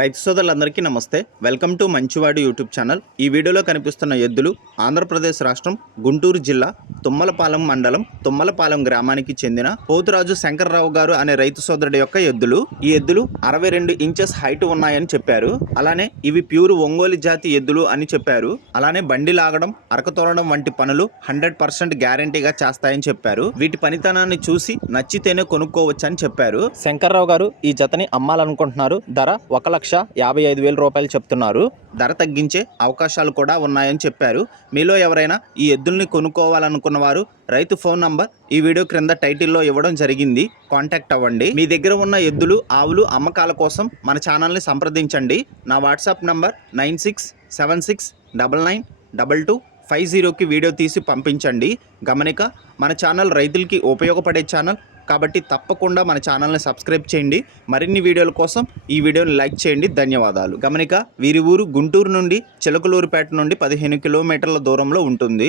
రైతు సోదరులందరికీ నమస్తే. వెల్కమ్ టు మంచివాడు యూట్యూబ్ ఛానల్. ఈ వీడియోలో కనిపిస్తున్న ఎద్దులు ఆంధ్రప్రదేశ్ రాష్ట్రం గుంటూరు జిల్లా తుమ్మలపాలెం మండలం తుమ్మలపాలెం గ్రామానికి చెందిన పోతురాజు శంకర్రావు గారు అనే రైతు సోదరుడి యొక్క ఎద్దులు. ఈ ఎద్దులు 62 ఇంచెస్ హైట్ ఉన్నాయని చెప్పారు. అలానే ఇవి ప్యూర్ ఒంగోలు జాతి ఎద్దులు అని చెప్పారు. అలానే బండి లాగడం, అరకతోలడం వంటి పనులు 100% గ్యారంటీగా చేస్తాయని చెప్పారు. వీటి పనితనాన్ని చూసి నచ్చితేనే కొనుక్కోవచ్చని చెప్పారు. శంకర్రావు గారు ఈ జతని అమ్మాలనుకుంటున్నారు. ధర 1,55,000 రూపాయలు చెప్తున్నారు. ధర తగ్గించే అవకాశాలు కూడా ఉన్నాయని చెప్పారు. మీలో ఎవరైనా ఈ ఎద్దుల్ని కొనుక్కోవాలనుకున్న వారు రైతు ఫోన్ నంబర్ ఈ వీడియో క్రింద టైటిల్లో ఇవ్వడం జరిగింది. కాంటాక్ట్ అవ్వండి. మీ దగ్గర ఉన్న ఎద్దులు, ఆవులు అమ్మకాల కోసం మన ఛానల్ని సంప్రదించండి. నా వాట్సాప్ నంబర్ 9676992250కి వీడియో తీసి పంపించండి. గమనిక, మన ఛానల్ రైతులకి ఉపయోగపడే ఛానల్ కాబట్టి తప్పకుండా మన ఛానల్ని సబ్స్క్రైబ్ చేయండి. మరిన్ని వీడియోల కోసం ఈ వీడియోని లైక్ చేయండి. ధన్యవాదాలు. గమనిక, వీరి ఊరు గుంటూరు నుండి చిలకలూరుపేట నుండి 15 కిలోమీటర్ల దూరంలో ఉంటుంది.